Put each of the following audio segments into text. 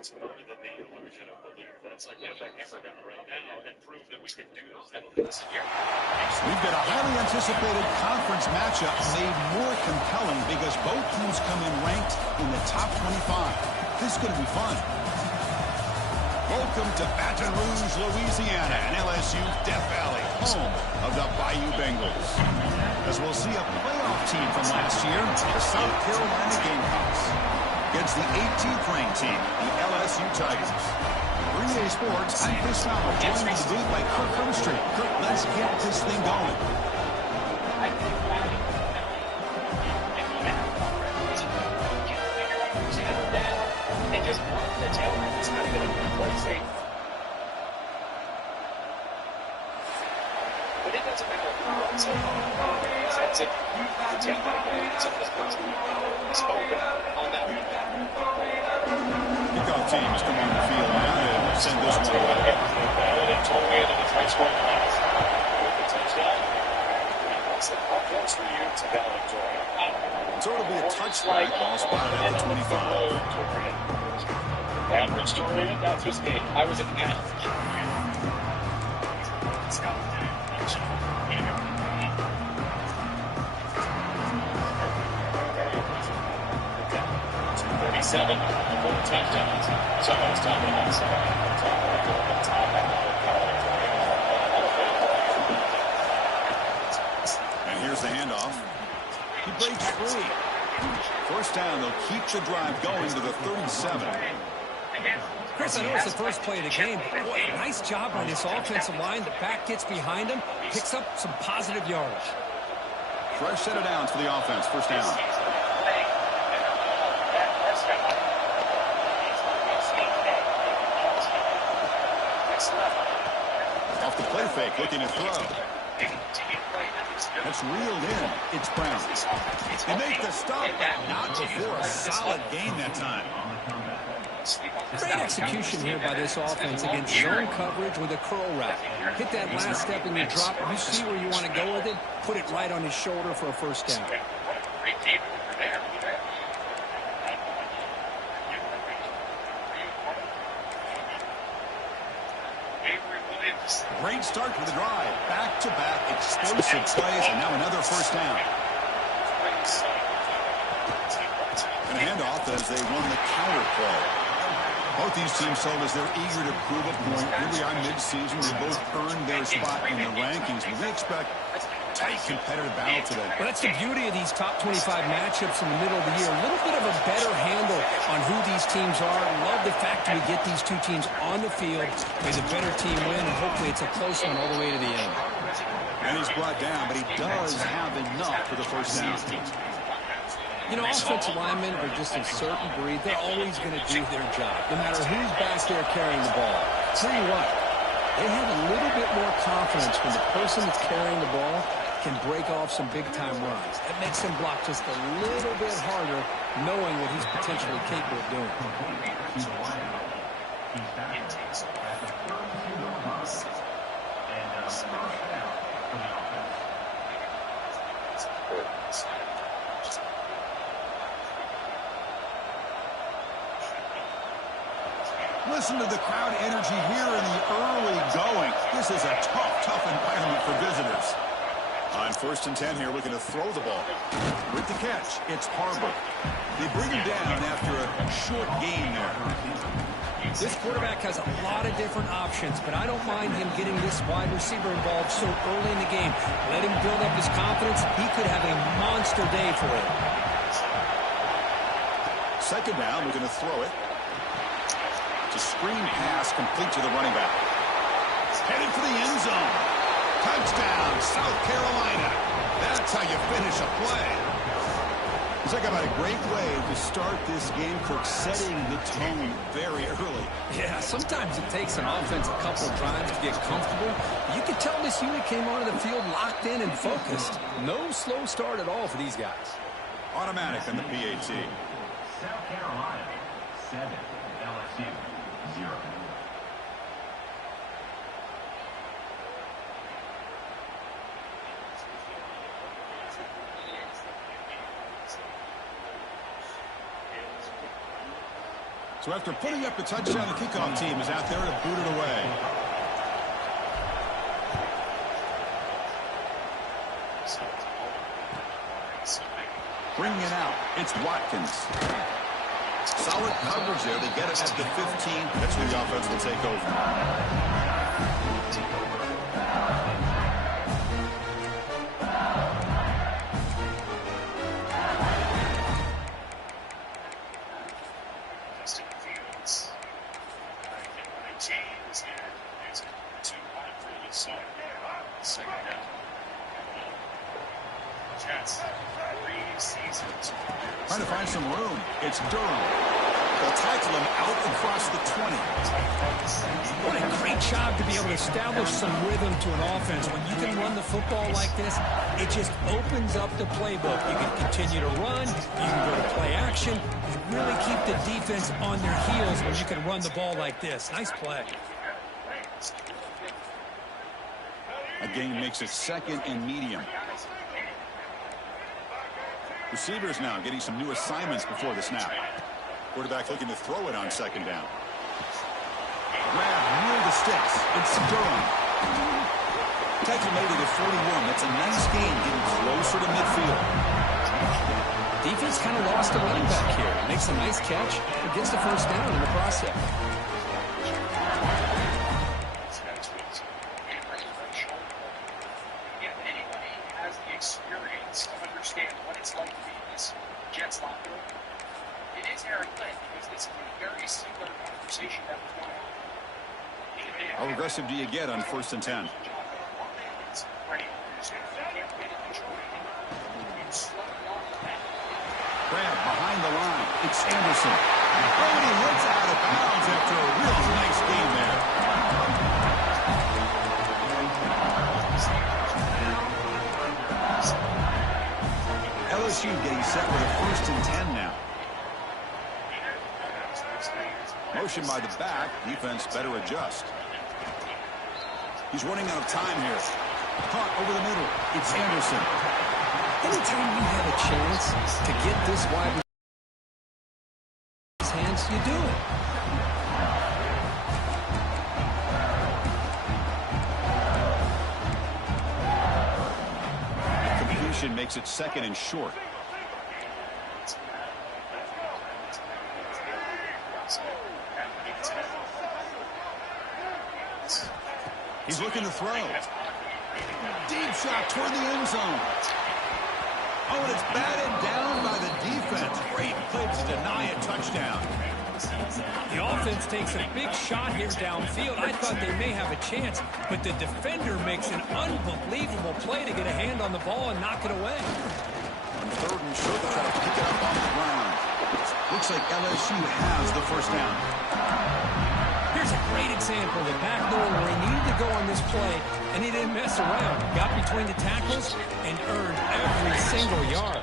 We've got a highly anticipated conference matchup made more compelling because both teams come in ranked in the top 25. This is going to be fun. Welcome to Baton Rouge, Louisiana, and LSU Death Valley, home of the Bayou Bengals. As we'll see a playoff team from last year, the South Carolina Gamecocks, against the 18th ranked team, the LSU Tigers. 3A Sports, I'm Chris Fowler, joined in the booth by Kirk Hermstreet. Kirk, let's get this thing going. Kickoff teams come on the field now to send this one away. So it'll be a touchback ball spotted at the 25. Average tournament, that's just me. I was an athlete. 37, 4 touchdowns. Someone's talking about and here's the handoff. He breaks free. First down, they'll keep the drive going to the 37. Chris, I know it's the first play of the game, but boy, nice job on this offensive line. The back gets behind him, picks up some positive yardage. Fresh set of downs for the offense. First down. Off the play fake, looking to throw. That's reeled in. It's Brown. They make the stop, but not before a solid gain that time. Great execution here by this offense against zone coverage with a curl route. Hit that last step in your drop. You see where you want to go with it. Put it right on his shoulder for a first down. Great start to the drive. Back-to-back explosive plays, and now another first down. And a handoff as they run the counter play. Both these teams told us they're eager to prove a point. Here we are mid-season. They both earned their spot in the rankings. But we expect a tight competitive battle today. Well, that's the beauty of these top 25 matchups in the middle of the year. A little bit of a better handle on who these teams are. Love the fact that we get these two teams on the field. May the better team win, and hopefully it's a close one all the way to the end. And he's brought down, but he does have enough for the first down. You know, offensive linemen are just a certain breed. They're always going to do their job, no matter who's back there carrying the ball. Tell you what, they have a little bit more confidence when the person that's carrying the ball can break off some big-time runs. It makes him block just a little bit harder, knowing what he's potentially capable of doing. Listen to the crowd energy here in the early going. This is a tough environment for visitors. On 1st and 10 here, looking to throw the ball. With the catch, it's Harbor. They bring him down after a short gain there. This quarterback has a lot of different options, but I don't mind him getting this wide receiver involved so early in the game. Let him build up his confidence. He could have a monster day for it. Second down, looking to throw it. It's a screen pass complete to the running back. Headed for the end zone. Touchdown, South Carolina. That's how you finish a play. Talk about a great way to start this game, Kirk, setting the tone very early. Yeah, sometimes it takes an offense a couple of drives to get comfortable. You can tell this unit came onto the field locked in and focused. No slow start at all for these guys. Automatic on the PAT. South Carolina, 7. LSU, 0. So after putting up the touchdown, the kickoff team is out there to boot it away. Bringing it out, it's Watkins. Solid coverage there. They get it at the 15. That's where the offense will take over. Trying to find some room. It's Durham. They'll tackle him out across the 20. What a great job to be able to establish some rhythm to an offense. When you can run the football like this, it just opens up the playbook. You can continue to run. You can go to play action. You really keep the defense on their heels when you can run the ball like this. Nice play. A gain makes it 2nd and medium. Receivers now getting some new assignments before the snap. Quarterback looking to throw it on 2nd down. Grab near the sticks. It's Durham. Tackle made at the 41. That's a nice gain, getting closer to midfield. Defense kind of lost a running back here. Makes a nice catch, but gets the first down in the process. How aggressive do you get on 1st and 10? Grab behind the line. It's Anderson. Oh, and he hits out of bounds after a real nice game there. LSU getting set with a 1st and 10 now. Motion by the back. Defense better adjust. He's running out of time here. Caught over the middle. It's Anderson. Anytime you have a chance to get this wide in his hands, you do it. Completion makes it 2nd and short. He's looking to throw. Deep shot toward the end zone. Oh, and it's batted down by the defense. Great play to deny a touchdown. The offense takes a big shot here downfield. I thought they may have a chance, but the defender makes an unbelievable play to get a hand on the ball and knock it away. On 3rd and short, they'll try to pick it up on the ground. Looks like LSU has the first down. Here's a great example. The back door where he needed to go on this play, and he didn't mess around. Got between the tackles and earned every single yard.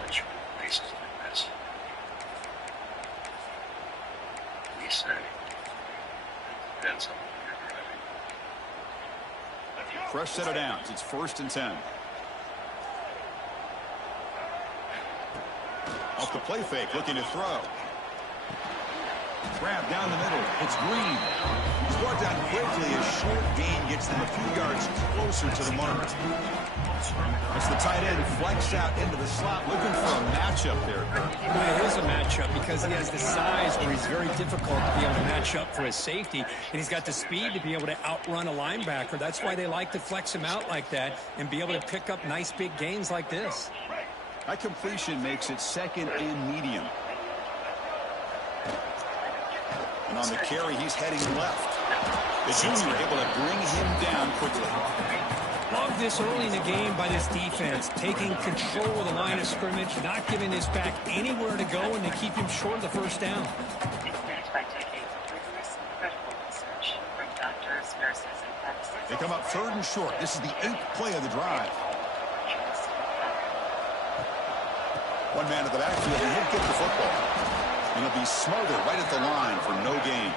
Fresh set of downs. It's 1st and 10. Off the play fake, looking to throw. Grab down the middle. It's Green. He's brought down quickly. A short gain gets them a few yards closer to the mark. As the tight end flex out into the slot, looking for a matchup there. Well, it is a matchup because he has the size where he's very difficult to be able to match up for his safety, and he's got the speed to be able to outrun a linebacker. That's why they like to flex him out like that and be able to pick up nice big gains like this. That completion makes it 2nd and medium. And on the carry, he's heading left. The junior able to bring him down quickly. Love this early in the game by this defense, taking control of the line of scrimmage, not giving this back anywhere to go, and they keep him short of the first down. They come up 3rd and short. This is the 8th play of the drive. One man at the backfield, and he'll get the football. And he'll be smothered right at the line for no gain.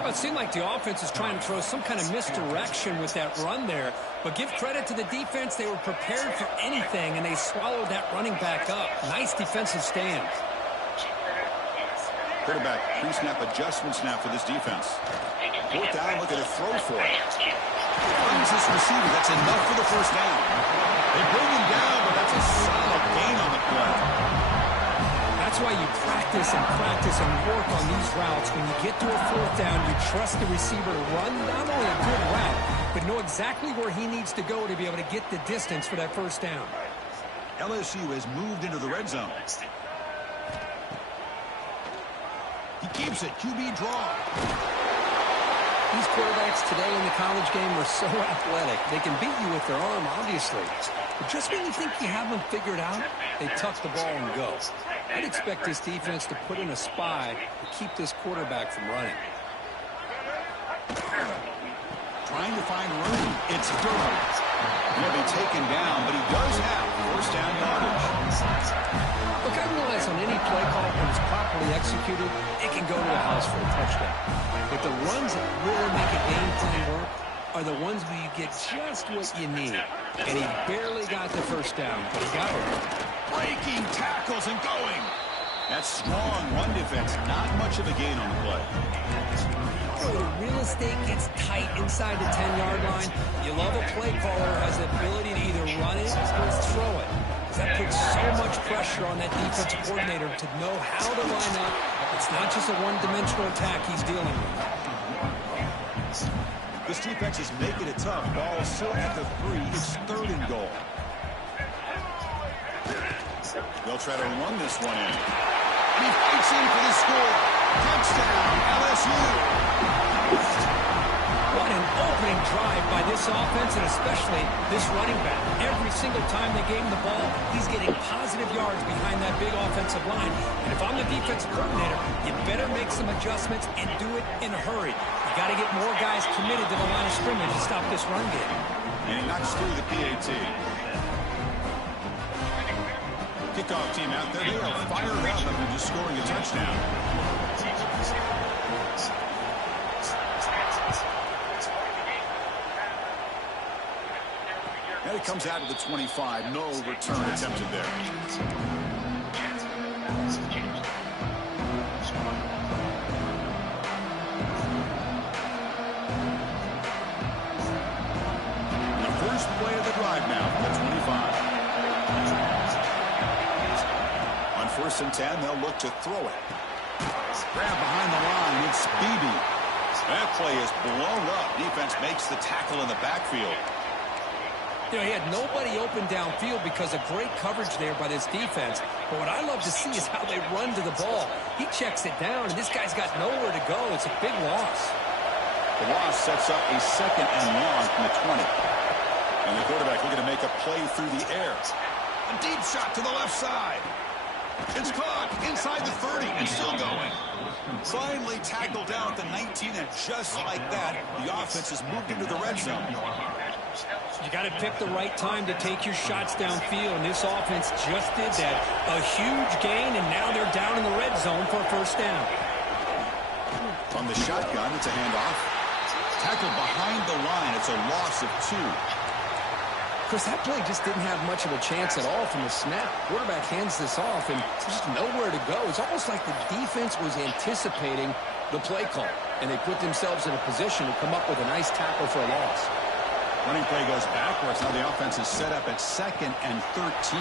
Well, it seemed like the offense is trying to throw some kind of misdirection with that run there. But give credit to the defense. They were prepared for anything, and they swallowed that running back up. Nice defensive stand. Quarterback pre-snap adjustments now for this defense. Fourth down, looking to throw for it. Finds this receiver. That's enough for the first down. They bring him down, but that's a solid gain on the play. That's why you practice and work on these routes. When you get to a fourth down, you trust the receiver to run not only a good route, but know exactly where he needs to go to be able to get the distance for that first down. LSU has moved into the red zone. He keeps it. QB draw. These quarterbacks today in the college game are so athletic. They can beat you with their arm, obviously. But just when you think you have them figured out, they tuck the ball and go. I'd expect this defense to put in a spy to keep this quarterback from running. Trying to find room. It's Durham. He'll be taken down, but he does have first down yardage. Look, I realize on any play call, when it's properly executed, it can go to the house for a touchdown. But the runs that really make a game plan work are the ones where you get just what you need. And he barely got the first down, but he got it. Breaking tackles and going. That's strong run defense. Not much of a gain on the play. The real estate gets tight inside the 10-yard line. You love a play caller who has the ability to either run it or throw it. That puts so much pressure on that defensive coordinator to know how to line up. It's not just a one-dimensional attack he's dealing with. This defense is making it tough. Ball still at the 3. It's third and goal. They'll try to run this one in. And he fights in for the score. Touchdown, LSU. What an opening drive by this offense, and especially this running back. Every single time they gave him the ball, he's getting positive yards behind that big offensive line. And if I'm the defensive coordinator, you better make some adjustments and do it in a hurry. You got to get more guys committed to the line of scrimmage to stop this run game. And he knocks through the PAT. Kickoff team out there. They are fired up after just scoring a touchdown. And it comes out of the 25. No return attempted there. The first play of the drive now from the 25. On 1st and 10, they'll look to throw it. Grab behind the line. It's Beebe. That play is blown up. Defense makes the tackle in the backfield. You know, he had nobody open downfield because of great coverage there by this defense. But what I love to see is how they run to the ball. He checks it down, and this guy's got nowhere to go. It's a big loss. The loss sets up a 2nd and long from the 20. And the quarterback looking to make a play through the air. A deep shot to the left side. It's caught inside the 30 and still going. Finally tackled down at the 19, and just like that, the offense has moved into the red zone. You got to pick the right time to take your shots downfield, and this offense just did that. A huge gain, and now they're down in the red zone for a first down. From the shotgun, it's a handoff. Tackled behind the line. It's a loss of 2. Chris, that play just didn't have much of a chance at all from the snap. Quarterback hands this off, and just nowhere to go. It's almost like the defense was anticipating the play call, and they put themselves in a position to come up with a nice tackle for a loss. Running play goes backwards. Now the offense is set up at 2nd and 13.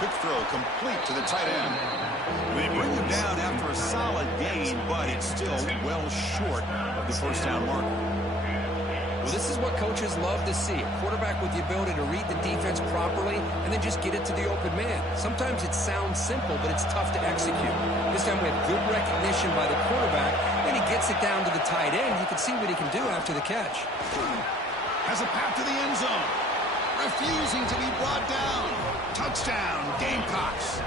Quick throw complete to the tight end. They bring him down after a solid gain, but it's still well short of the first down marker. Well, this is what coaches love to see. A quarterback with the ability to read the defense properly and then just get it to the open man. Sometimes it sounds simple, but it's tough to execute. This time we have good recognition by the quarterback, and he gets it down to the tight end. You can see what he can do after the catch. Has a path to the end zone. Refusing to be brought down. Touchdown, Gamecocks.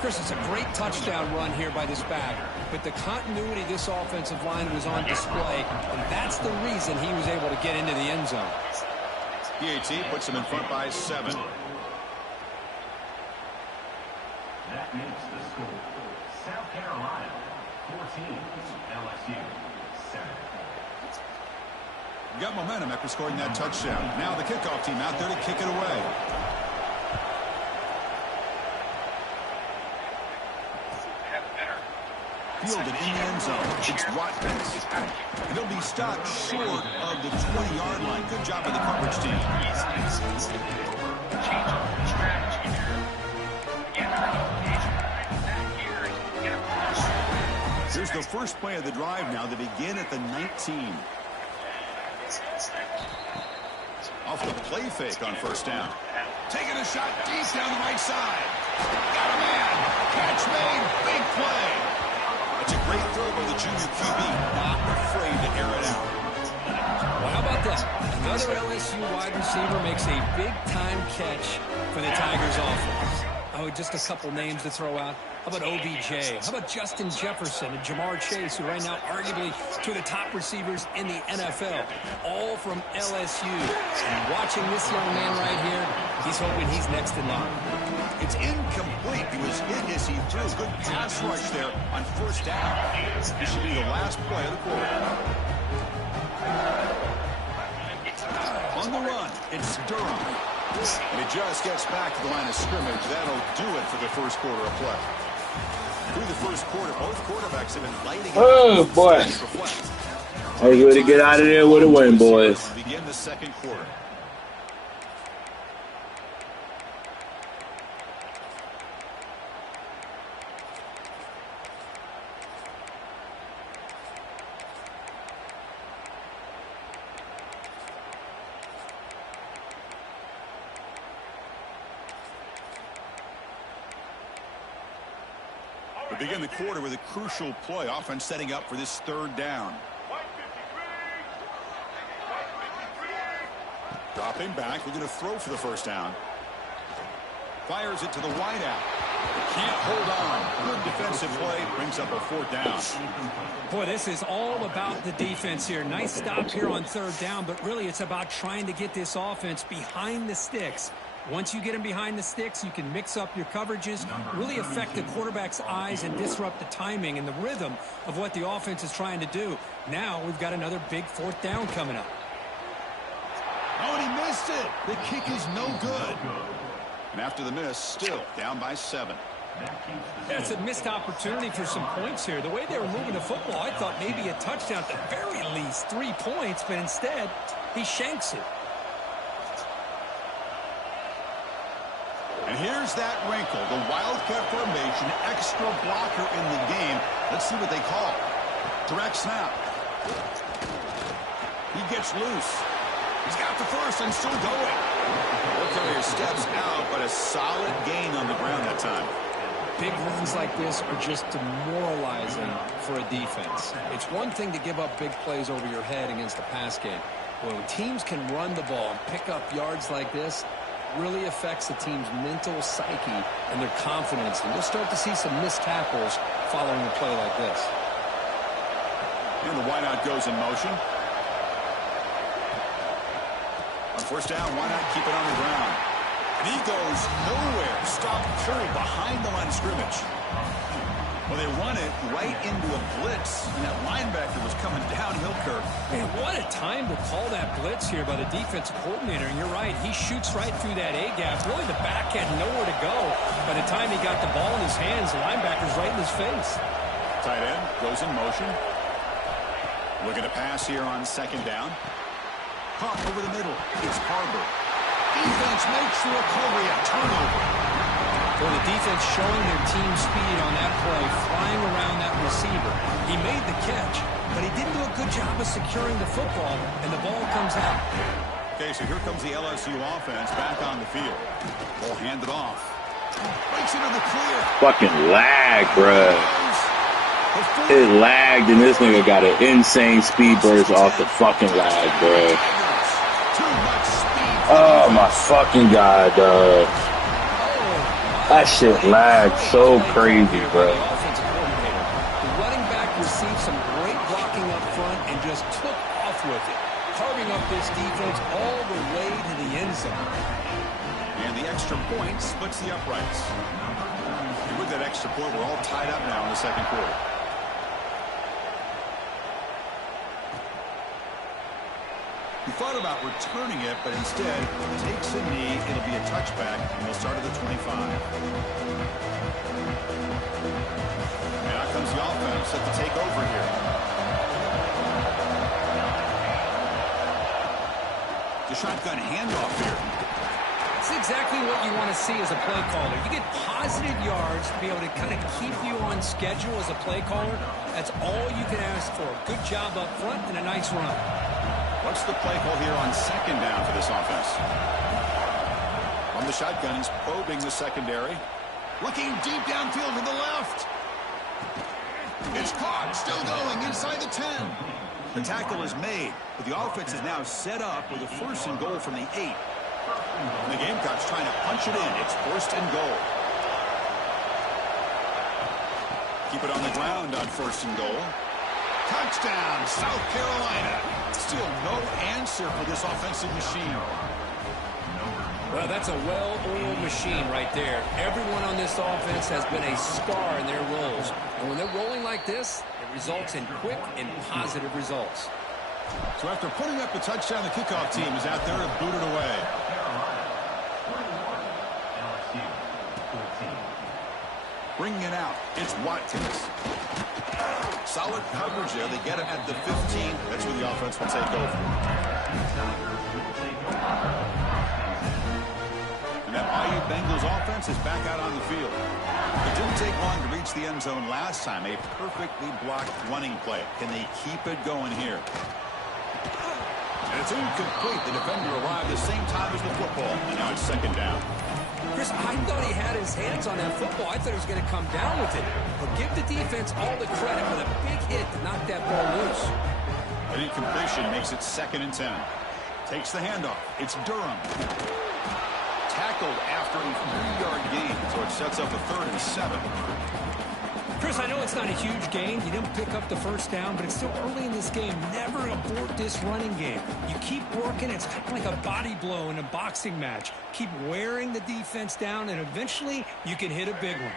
Chris, it's a great touchdown run here by this back, but the continuity of this offensive line was on display, and that's the reason he was able to get into the end zone. PAT puts him in front by 7. That makes the score. South Carolina, 14. LSU, 7. Got momentum after scoring that touchdown. Now the kickoff team out there to kick it away. fielded in the end zone. It's Watkins. And he'll be stopped short of the 20-yard line. Good job by the coverage team. Here's the first play of the drive now. They begin at the 19. Off the play fake on first down. Taking a shot deep down the right side. Got a man. Catch made. Big play. It's a great throw by the junior QB. Not afraid to air it out. Well, how about that? Another LSU wide receiver makes a big-time catch for the Tigers offense. Oh, just a couple names to throw out. How about OBJ? How about Justin Jefferson and Jamar Chase, who right now arguably two of the top receivers in the NFL, all from LSU. And watching this young man right here, he's hoping he's next in line. It's incomplete. He was hit as he threw. Good pass rush there on first down. This should be the last play of the quarter. On the run, it's Durham. And he just gets back to the line of scrimmage. That'll do it for the first quarter of play. Through the first quarter, both quarterbacks have been lighting up. Oh, boy. Hey, good to get out of there with a win, boys. Begin the second quarter. We begin the quarter with a crucial play. Offense setting up for this third down. Dropping back. We're going to throw for the first down. Fires it to the wideout. Can't hold on. Good defensive play. Brings up a fourth down. Boy, this is all about the defense here. Nice stop here on third down, but really it's about trying to get this offense behind the sticks. Once you get them behind the sticks, you can mix up your coverages, really affect the quarterback's eyes and disrupt the timing and the rhythm of what the offense is trying to do. Now we've got another big fourth down coming up. Oh, and he missed it. The kick is no good. And after the miss, still down by 7. Yeah, it's a missed opportunity for some points here. The way they were moving the football, I thought maybe a touchdown, at the very least 3 points, but instead he shanks it. And here's that wrinkle, the Wildcat formation, extra blocker in the game. Let's see what they call. Direct snap. He gets loose. He's got the first and still going. Ball carrier steps out, but a solid gain on the ground that time. Big runs like this are just demoralizing for a defense. It's one thing to give up big plays over your head against a pass game. When teams can run the ball and pick up yards like this, really affects the team's mental psyche and their confidence. And you'll start to see some missed tackles following a play like this. And the wideout goes in motion. On first down, why not keep it on the ground? And he goes nowhere. Stopped cold behind the line of scrimmage. Well, they run it right into a blitz, and that linebacker was coming downhill, Kirk. Man, what a time to call that blitz here by the defensive coordinator. And you're right, he shoots right through that A-gap. Really, the back had nowhere to go. By the time he got the ball in his hands, the linebacker's right in his face. Tight end goes in motion. Looking to pass here on second down. Caught over the middle. It's Harbor. Defense makes the recovery, a turnover. For the defense showing their team speed on that play, flying around that receiver. He made the catch, but he didn't do a good job of securing the football, and the ball comes out. Okay, so here comes the LSU offense back on the field. Ball handed off. Breaks into the clear. Fucking lag, bruh. It lagged, and this nigga got an insane speed burst off the fucking lag, bruh. Oh, my fucking God, dog. That shit lagged so crazy, bro. The running back received some great blocking up front and just took off with it, carving up this defense all the way to the end zone. And the extra point splits the uprights. And with that extra point, we're all tied up now in the second quarter. He thought about returning it, but instead takes a knee. It'll be a touchback, and we'll start at the 25. And out comes the offense set to take over here. The shotgun handoff here. It's exactly what you want to see as a play caller. You get positive yards to be able to kind of keep you on schedule as a play caller. That's all you can ask for. Good job up front and a nice run. What's the play call here on second down for this offense? On the shotgun, he's probing the secondary. Looking deep downfield to the left. It's caught, still going inside the 10. The tackle is made, but the offense is now set up with a 1st and goal from the 8. And the Gamecocks trying to punch it in. It's 1st and goal. Keep it on the ground on 1st and goal. Touchdown, South Carolina. Still no answer for this offensive machine. Well, that's a well-oiled machine right there. Everyone on this offense has been a star in their roles. And when they're rolling like this, it results in quick and positive results. So after putting up the touchdown, the kickoff team is out there to boot it away. Bringing it out, it's Watkins. Solid coverage there. They get him at the 15. That's where the offense will take over. And that Bayou Bengals offense is back out on the field. It didn't take long to reach the end zone last time. A perfectly blocked running play. Can they keep it going here? And it's incomplete. The defender arrived the same time as the football. And now it's second down. Chris, I thought he had his hands on that football. I thought he was going to come down with it. But give the defense all the credit for the big hit to knock that ball loose. An incompletion makes it 2nd and 10. Takes the handoff. It's Durham. Tackled after a 3-yard gain, so it sets up a 3rd and 7. Chris, I know it's not a huge gain. You didn't pick up the 1st down, but it's still early in this game. Never abort this running game. You keep working. It's kind of like a body blow in a boxing match. Keep wearing the defense down, and eventually you can hit a big one.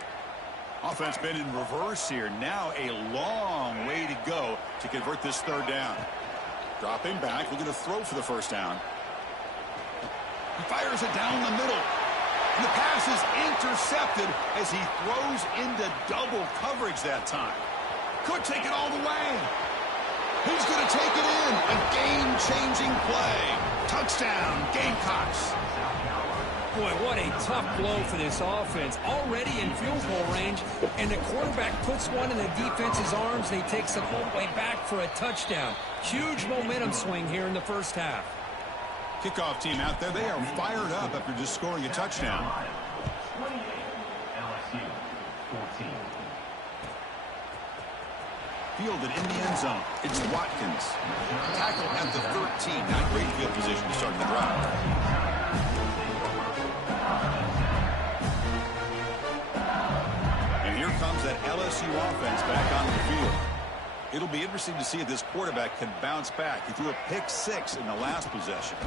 Offense been in reverse here. Now a long way to go to convert this 3rd down. Dropping back, looking to throw for the 1st down. He fires it down the middle. And the pass is intercepted as he throws into double coverage that time. Could take it all the way. He's going to take it in. A game-changing play. Touchdown, Gamecocks. Boy, what a tough blow for this offense. Already in field goal range, and the quarterback puts one in the defense's arms, and he takes it all the way back for a touchdown. Huge momentum swing here in the 1st half. Kickoff team out there, they are fired up after just scoring a touchdown. 28, LSU, 14. Fielded in the end zone. It's Watkins. Tackled at the 13. Not great field position to start the drive. And here comes that LSU offense back on the field. It'll be interesting to see if this quarterback can bounce back. He threw a pick 6 in the last possession.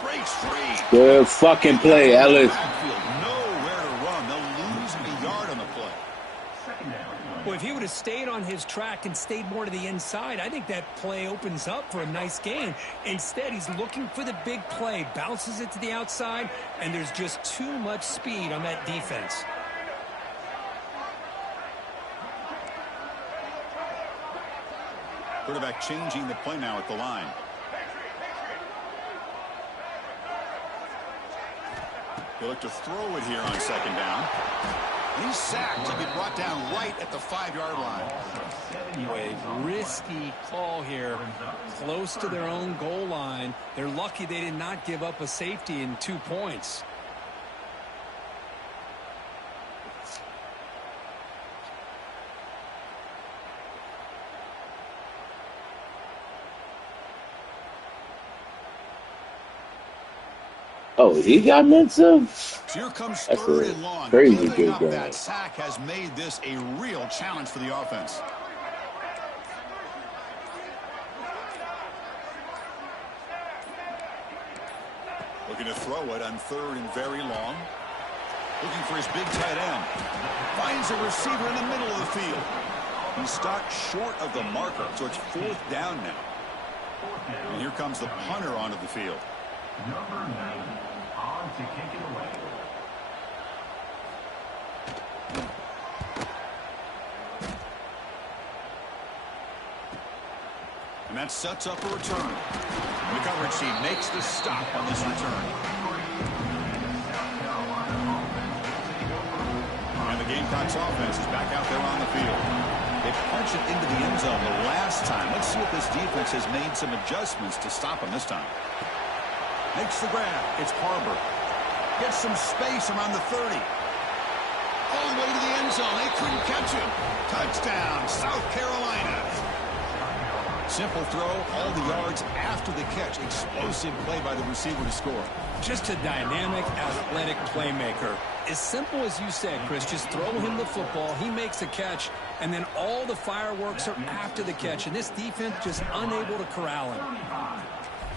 Breaks free. Good fucking play, Ellis. Nowhere to run. They'll lose a yard on the play. Well, if he would have stayed on his track and stayed more to the inside, I think that play opens up for a nice gain. Instead, he's looking for the big play, bounces it to the outside, and there's just too much speed on that defense. Quarterback changing the play now at the line. He'll look to throw it here on 2nd down. He's sacked. He'll be brought down right at the 5-yard line. A risky call here, close to their own goal line. They're lucky they did not give up a safety in 2 points. Oh, he got Mensa? So here comes That's 3rd a and long. crazy Giving good up game. that sack has made this a real challenge for the offense. Looking to throw it on 3rd and very long. Looking for his big tight end. Finds a receiver in the middle of the field. He's stopped short of the marker, so it's 4th down now. And here comes the punter onto the field. Number 90 on to kick it away. And that sets up a return. The coverage team makes the stop on this return. And the Gamecocks offense is back out there on the field. They punched it into the end zone the last time. Let's see if this defense has made some adjustments to stop him this time. Makes the grab. It's Harbor. Gets some space around the 30. All the way to the end zone. They couldn't catch him. Touchdown, South Carolina. Simple throw, all the yards after the catch. Explosive play by the receiver to score. Just a dynamic, athletic playmaker. As simple as you said, Chris, just throw him the football, he makes the catch, and then all the fireworks are after the catch, and this defense just unable to corral him.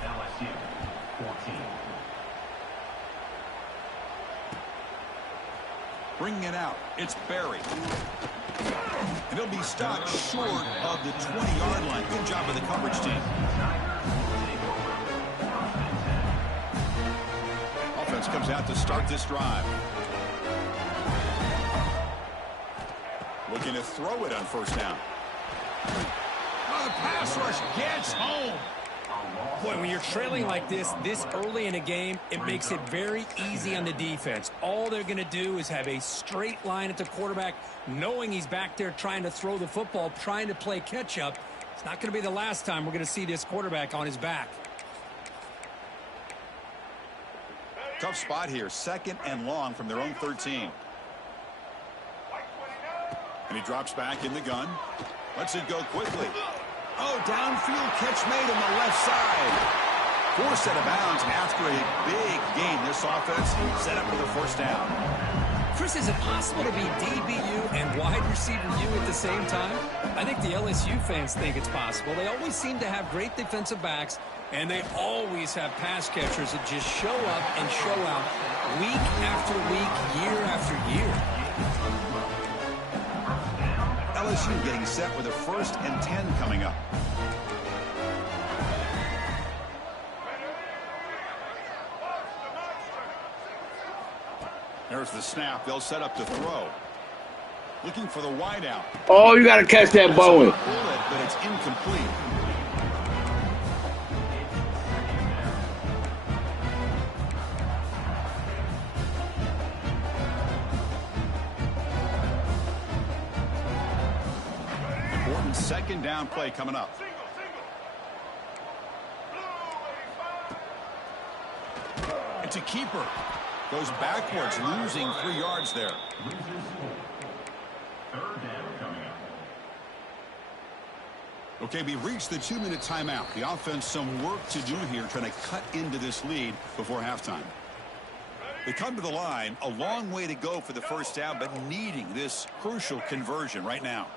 LSU 14. Bringing it out, it's Barry. And he'll be stopped short of the 20-yard line. Good job by the coverage team. Offense comes out to start this drive. Looking to throw it on first down. Oh, the pass rush gets home. Boy, when you're trailing like this early in a game, it makes it very easy on the defense. All they're going to do is have a straight line at the quarterback, knowing he's back there trying to throw the football, trying to play catch-up. It's not going to be the last time we're going to see this quarterback on his back. Tough spot here, 2nd and long from their own 13. And he drops back in the gun. Lets it go quickly. Oh, downfield catch made on the left side. Forced out of bounds after a big gain. This offense set up for the first down. Chris, is it possible to be DBU and wide receiver U at the same time? I think the LSU fans think it's possible. They always seem to have great defensive backs, and they always have pass catchers that just show up and show out week after week, year after year. LSU getting set with a 1st and 10 coming up. There's the snap. They'll set up to throw. Looking for the wide out. Oh, you got to catch that Bowen. But it's incomplete. Important 2nd down play coming up. It's a keeper. Goes backwards, losing 3 yards there. Okay, we reached the 2-minute timeout. The offense some work to do here, trying to cut into this lead before halftime. They come to the line, a long way to go for the first down, but needing this crucial conversion right now.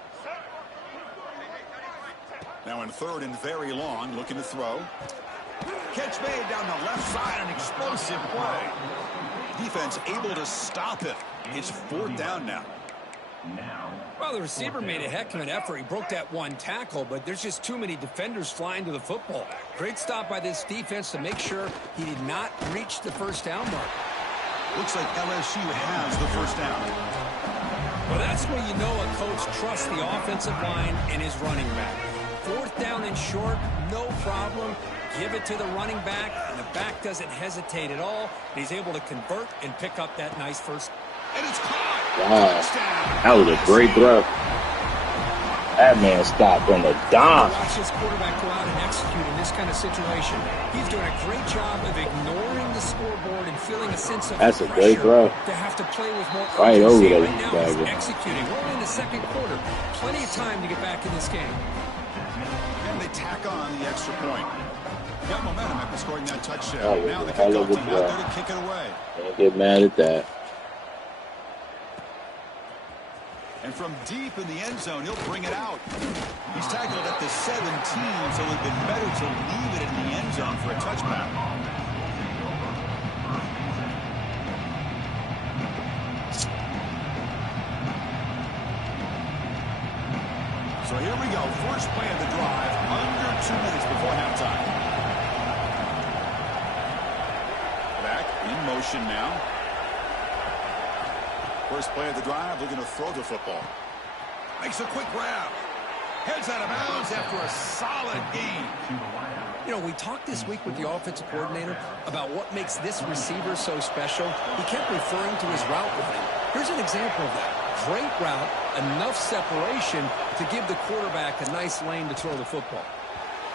Now in 3rd and very long, looking to throw. Catch made down the left side, an explosive play. Defense able to stop it. It's 4th down now. Well, the receiver made a heck of an effort. He broke that one tackle, but there's just too many defenders flying to the football. Great stop by this defense to make sure he did not reach the first down mark. Looks like LSU has the first down. Well, that's where you know a coach trusts the offensive line and his running back. 4th down and short, no problem. Give it to the running back, and the back doesn't hesitate at all. He's able to convert and pick up that nice first. And it's caught. Wow. That was a great throw. That man stopped on the dime. Watch this quarterback go out and execute in this kind of situation. He's doing a great job of ignoring the scoreboard and feeling a sense of That's a pressure great throw. to have to play with more Right over urgency. there, Right now he's Bagger. executing. We're in the 2nd quarter. Plenty of time to get back in this game. And they tack on the extra point. Got momentum after scoring that touchdown. That was Now a the hell kickoff of a team out drive. there to kick it away. Can't get mad at that. And from deep in the end zone, he'll bring it out. He's tackled at the 17, so it would have been better to leave it in the end zone for a touchback. So here we go, First play of the drive, under 2 minutes before halftime. Back in motion now. First play of the drive, looking to throw the football. Makes a quick grab. Heads out of bounds after a solid gain. You know, we talked this week with the offensive coordinator about what makes this receiver so special. He kept referring to his route running. Here's an example of that. Great route, enough separation to give the quarterback a nice lane to throw the football.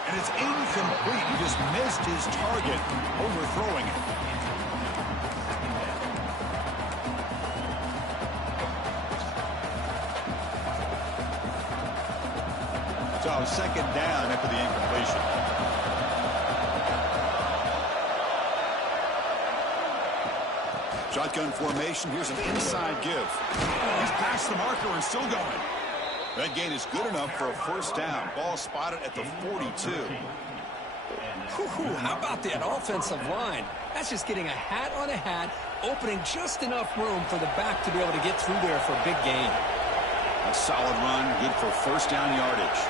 And it's incomplete. He just missed his target, overthrowing it. So second down after the incompletion. Shotgun formation. Here's an inside give. He's past the marker and still going. That gain is good enough for a first down. Ball spotted at the 42. How about that offensive line? That's just getting a hat on a hat, opening just enough room for the back to be able to get through there for a big gain. A solid run, good for first down yardage.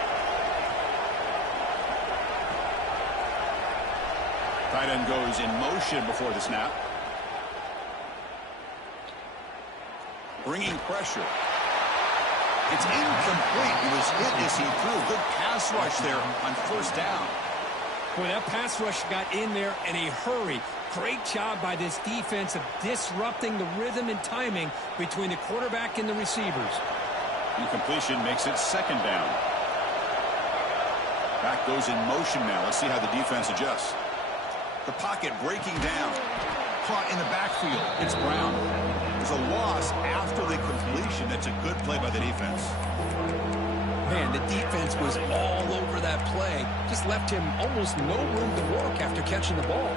Tight end goes in motion before the snap. Bringing pressure. It's incomplete. He was hit as he threw. Good pass rush there on first down. Boy, that pass rush got in there in a hurry. Great job by this defense of disrupting the rhythm and timing between the quarterback and the receivers. Incompletion makes it second down. Back goes in motion now. Let's see how the defense adjusts. The pocket breaking down. Caught in the backfield. It's Brown. There's a loss after the completion. That's a good play by the defense. Man, the defense was all over that play. Just left him almost no room to work after catching the ball.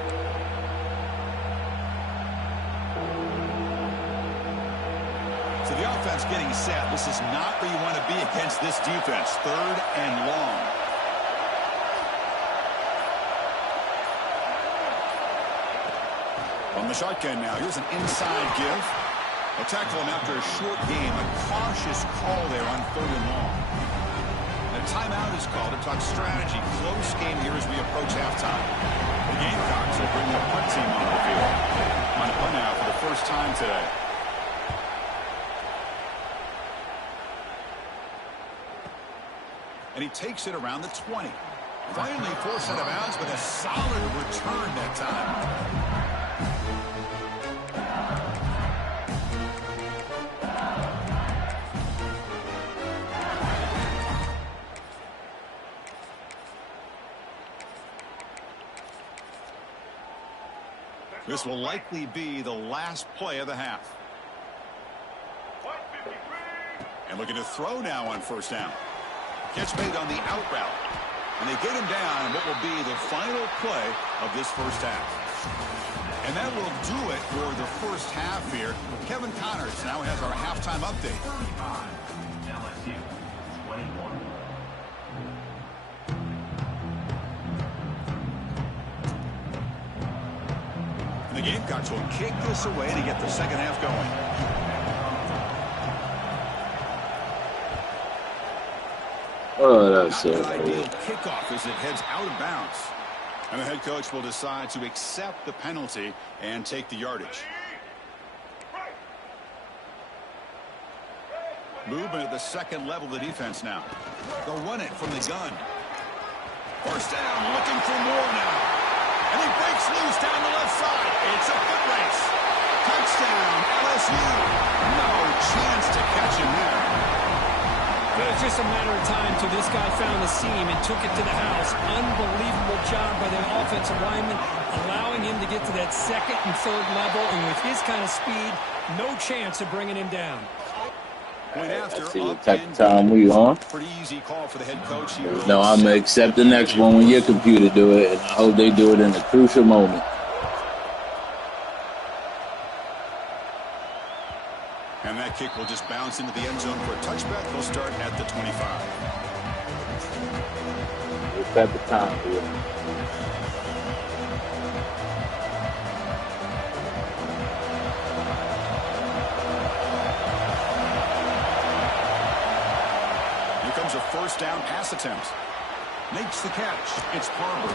So the offense getting set. This is not where you want to be against this defense. Third and long. On the shotgun now. Here's an inside give. They'll tackle him after a short game. A cautious call there on third and long. A timeout is called to talk strategy. Close game here as we approach halftime. The Gamecocks will bring the punt team on the field. On a punt now for the first time today. And he takes it around the 20. Finally forced out of bounds with a solid return that time. This will likely be the last play of the half. And looking to throw now on first down. Catch made on the out route. And they get him down in what will be the final play of this first half. And that will do it for the first half here. Kevin Connors now has our halftime update. 35, LSU, 21. And the Gamecocks will kick this away to get the second half going. Oh, that's so Not an ideal cool. kickoff as it heads out of bounds. And the head coach will decide to accept the penalty and take the yardage. Movement at the second level of the defense now. They'll run it from the gun. First down, looking for more now. And he breaks loose down the left side. It's a foot race. Touchdown, LSU. No chance to catch him there. It was just a matter of time till this guy found the seam and took it to the house. Unbelievable job by the offensive lineman, allowing him to get to that second and third level. And with his kind of speed, no chance of bringing him down. Point after, See what up type and of time we on. pretty easy call for the head coach. He will No, I'm gonna accept the next one when your computer do it, and I hope they do it in a crucial moment. And that kick will just bounce into the end zone for a touchback. He'll start at the 25. What type of time we on? Here comes a first down pass attempt. Makes the catch. It's Barber.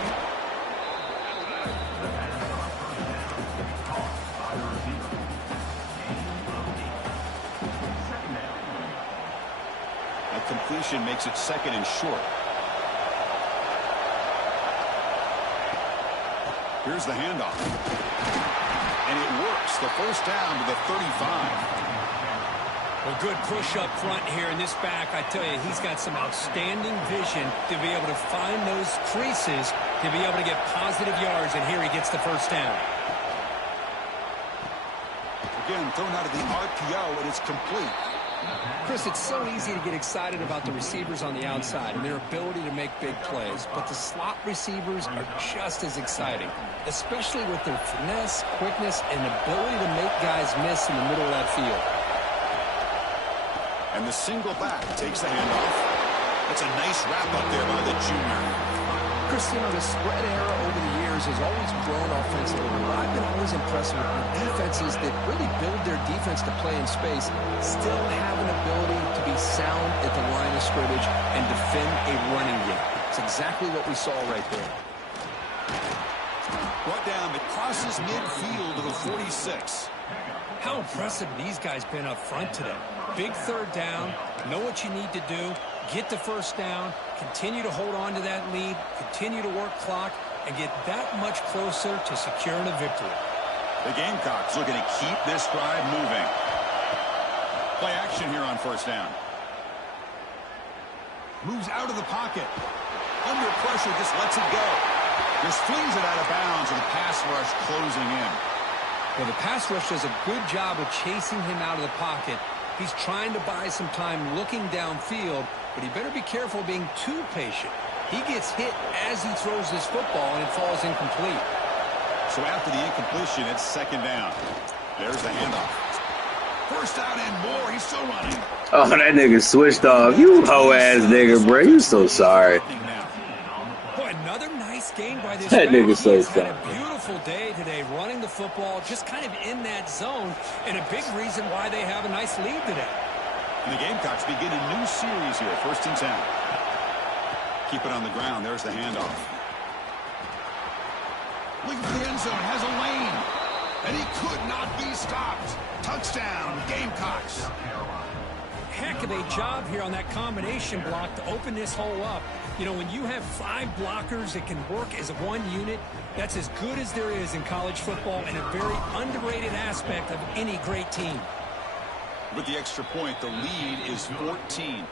That completion makes it second and short. Here's the handoff. And it works. The first down to the 35. A good push up front here in this back. I tell you, he's got some outstanding vision to be able to find those creases, to be able to get positive yards, and here he gets the first down. Again, thrown out of the RPO, and it's complete. Chris, it's so easy to get excited about the receivers on the outside and their ability to make big plays, but the slot receivers are just as exciting, especially with their finesse, quickness, and ability to make guys miss in the middle of that field. And the single back takes the handoff. That's a nice wrap up there by the junior. Chris, you know, the spread era over the years has always grown offensively, but I've been always impressed with the defenses that really build their defense to play in space, still have an ability to be sound at the line of scrimmage and defend a running game. It's exactly what we saw right there. Brought down, it crosses midfield to the 46. How impressive these guys been up front today. Big third down, know what you need to do, get the first down, continue to hold on to that lead, continue to work clock, and get that much closer to securing a victory. The Gamecocks looking to keep this drive moving. Play action here on first down. Moves out of the pocket. Under pressure, just lets it go. Just flings it out of bounds with a pass rush closing in. Well, the pass rush does a good job of chasing him out of the pocket. He's trying to buy some time looking downfield, but he better be careful being too patient. He gets hit as he throws this football, and it falls incomplete. So after the incompletion, it's second down. There's the handoff. First down and more. He's still running. Oh, that nigga switched off. You hoe-ass nigga, bro. You so sorry. Boy, another nice game by this That guy. nigga so He's had sorry. a beautiful day today running the football, just kind of in that zone, and a big reason why they have a nice lead today. And the Gamecocks begin a new series here. First and 10. Keep it on the ground. There's the handoff. Look at the end zone. Has a lane. And he could not be stopped. Touchdown, Gamecocks. Heck of a job here on that combination block to open this hole up. You know, when you have 5 blockers that can work as one unit, that's as good as there is in college football and a very underrated aspect of any great team. With the extra point, the lead is 14.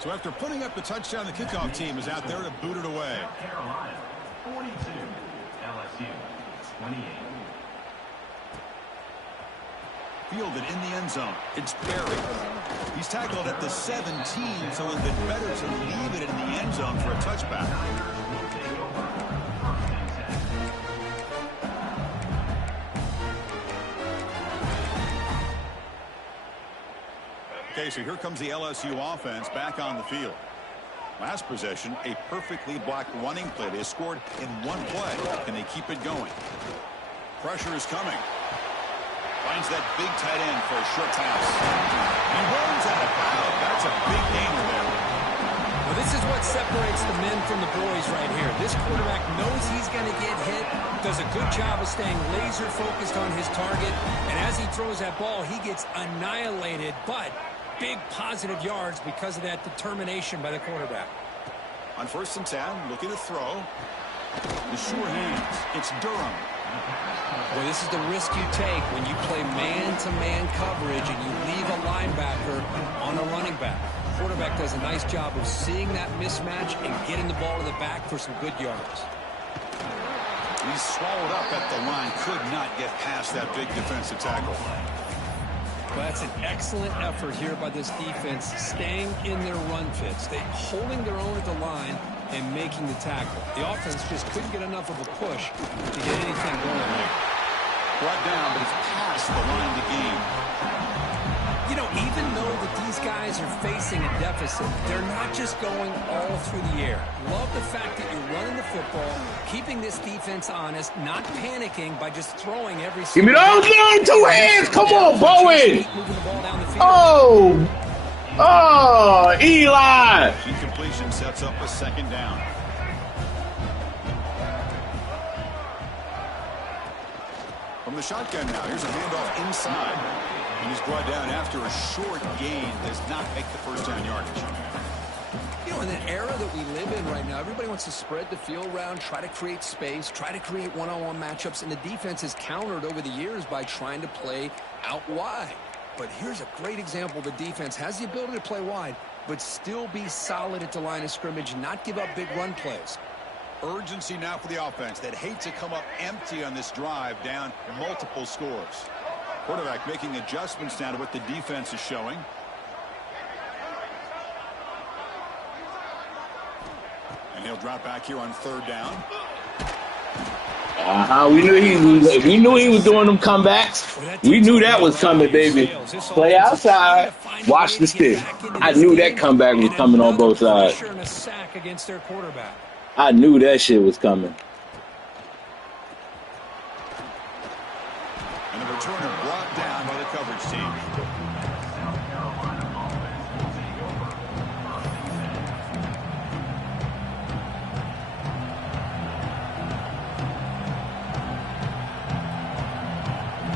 So after putting up the touchdown, the kickoff team is out there to boot it away. Carolina, 42. LSU, 28. Fielded in the end zone. It's Berry. He's tackled at the 17, so it would have been better to leave it in the end zone for a touchback. Okay, so here comes the LSU offense back on the field. Last possession, a perfectly blocked running play. They scored in one play. Can they keep it going? Pressure is coming. Finds that big tight end for a short pass. He runs out of bounds. That's a big gainer there. Well, this is what separates the men from the boys right here. This quarterback knows he's going to get hit, does a good job of staying laser focused on his target, and as he throws that ball, he gets annihilated, but big positive yards because of that determination by the quarterback. On first and 10, looking to throw. The sure hands. It's Durham. Well, this is the risk you take when you play man-to-man coverage and you leave a linebacker on a running back. The quarterback does a nice job of seeing that mismatch and getting the ball to the back for some good yards. He's swallowed up at the line. Could not get past that big defensive tackle. Well, that's an excellent effort here by this defense, staying in their run fits. They holding their own at the line and making the tackle. The offense just couldn't get enough of a push to get anything going there. Brought down, but it's past the line to gain. You know, even though that these guys are facing a deficit, they're not just going all through the air. Love the fact that you're running the football, keeping this defense honest, not panicking by just throwing every Give me single those 2 hands. Come on, Bowen. moving the ball down the field. Oh. Oh, Eli! Key completion sets up a second down. From the shotgun now, here's a handoff inside. And he's brought down after a short gain. Does not make the first down yardage. You know, in the era that we live in right now, everybody wants to spread the field around, try to create space, try to create one-on-one matchups, and the defense has countered over the years by trying to play out wide. But here's a great example. The defense has the ability to play wide, but still be solid at the line of scrimmage, not give up big run plays. Urgency now for the offense that hate to come up empty on this drive, down multiple scores. Quarterback making adjustments now to what the defense is showing. And he'll drop back here on third down. We knew he was doing them comebacks. We knew that was coming, baby. Play outside. Watch the stick. I knew that comeback was coming on both sides. I knew that shit was coming. And the returner brought down by the coverage team.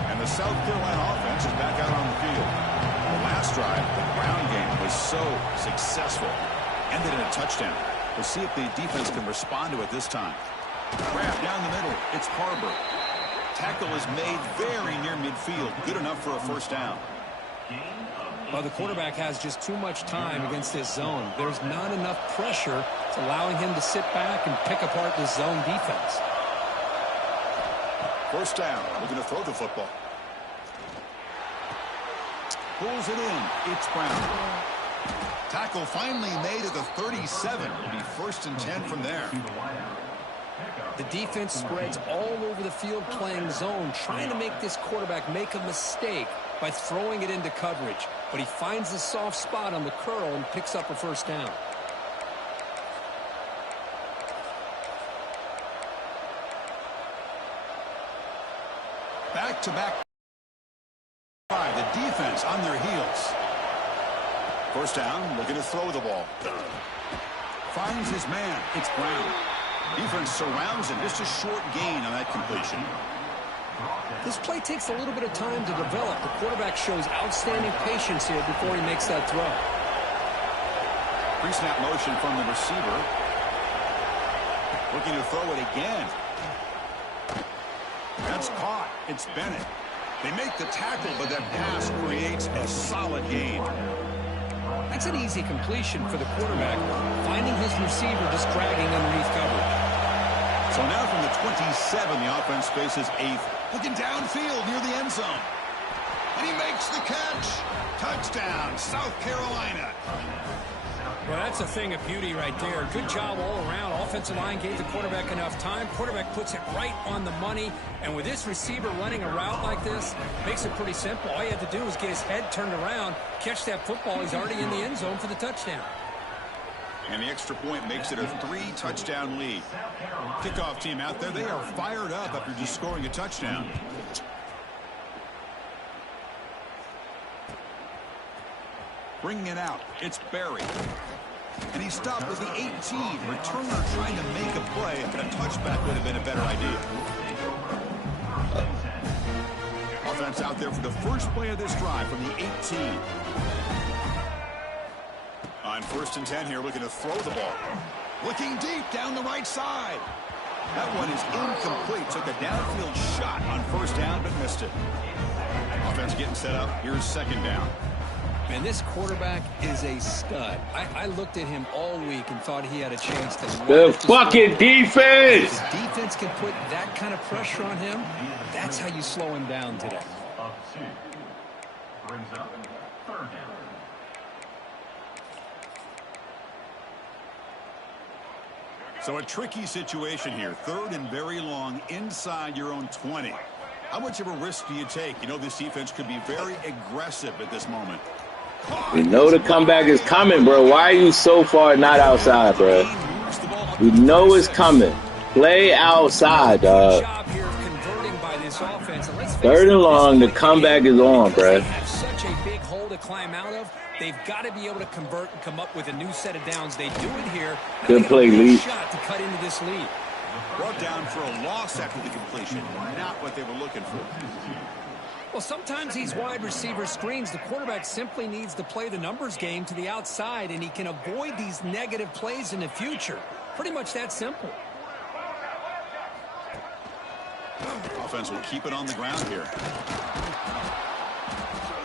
And the South Carolina offense is back out on the field. The last drive, the ground game was so successful. Ended in a touchdown. We'll see if the defense can respond to it this time. Grab down the middle. It's Harbor. Tackle is made very near midfield. Good enough for a first down. Well, the quarterback has just too much time against this zone. There's not enough pressure. It's allowing him to sit back and pick apart this zone defense. First down. Looking to throw the football. Pulls it in. It's Brown. Tackle finally made at the 37. It'll be 1st and 10 from there. The defense spreads all over the field playing zone, trying to make this quarterback make a mistake by throwing it into coverage. But he finds the soft spot on the curl and picks up a first down. Back-to-back. The defense on their heels. First down, looking to throw the ball. Finds his man. It's Brown. Defense surrounds him. Just a short gain on that completion. This play takes a little bit of time to develop. The quarterback shows outstanding patience here before he makes that throw. Pre-snap motion from the receiver. Looking to throw it again. That's caught. It's Bennett. They make the tackle, but that pass creates a solid gain. That's an easy completion for the quarterback, finding his receiver just dragging underneath coverage. So now from the 27, the offense faces 8th. Looking downfield near the end zone. And he makes the catch. Touchdown, South Carolina. Well, that's a thing of beauty right there. Good job all around. Offensive line gave the quarterback enough time. Quarterback puts it right on the money. And with this receiver running a route like this, makes it pretty simple. All you have to do is get his head turned around, catch that football. He's already in the end zone for the touchdown. And the extra point makes it a 3-touchdown lead. Kickoff team out there, they are fired up after just scoring a touchdown. Bringing it out, it's Berry. And he stopped with the 18. Returner trying to make a play, and a touchback would have been a better idea. Offense out there for the first play of this drive from the 18. On 1st and 10 here, looking to throw the ball. Looking deep down the right side. That one is incomplete. Took a downfield shot on first down, but missed it. Offense getting set up. Here's second down. Man, this quarterback is a stud. I looked at him all week and thought he had a chance to... The fucking defense! If the defense can put that kind of pressure on him, that's how you slow him down today. Brings up third down. So a tricky situation here. 3rd and very long inside your own 20. How much of a risk do you take? You know this defense could be very aggressive at this moment. We know the comeback is coming, bro. Why are you so far not outside, bro? We know it's coming. Play outside, dog. 3rd 3rd and long, the comeback is on, bro. Have such a big hole to climb out of. They've got to be able to convert and come up with a new set of downs. They do it here. Now Good play, Lee. Shot to cut into this lead. Brought down for a loss after the completion. Not what they were looking for. Well, sometimes these wide receiver screens, the quarterback simply needs to play the numbers game to the outside, and he can avoid these negative plays in the future. Pretty much that simple. Offense will keep it on the ground here.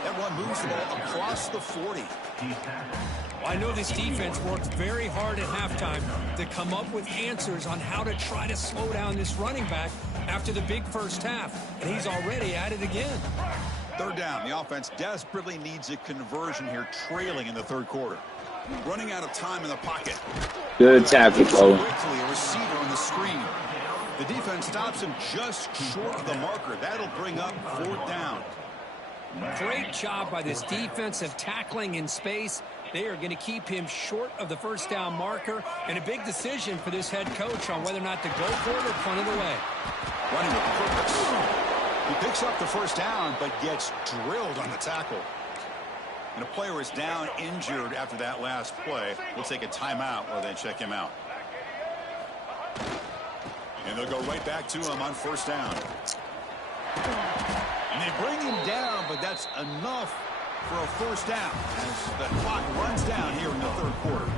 That one moves the ball across the 40. Well, I know this defense worked very hard at halftime to come up with answers on how to try to slow down this running back after the big first half, and he's already at it again. Third down. The offense desperately needs a conversion here, trailing in the third quarter. Running out of time in the pocket. Good tackle, Bo. Quickly, a receiver on the screen. The defense stops him just short of the marker. That'll bring up fourth down. Great job by this defensive tackling in space. They are going to keep him short of the first down marker, and a big decision for this head coach on whether or not to go for it or punt it away. Running with purpose. He picks up the first down, but gets drilled on the tackle. And a player is down injured after that last play. We'll take a timeout while they check him out. And they'll go right back to him on first down. And they bring him down, but that's enough for a first down as the clock runs down here in the third quarter.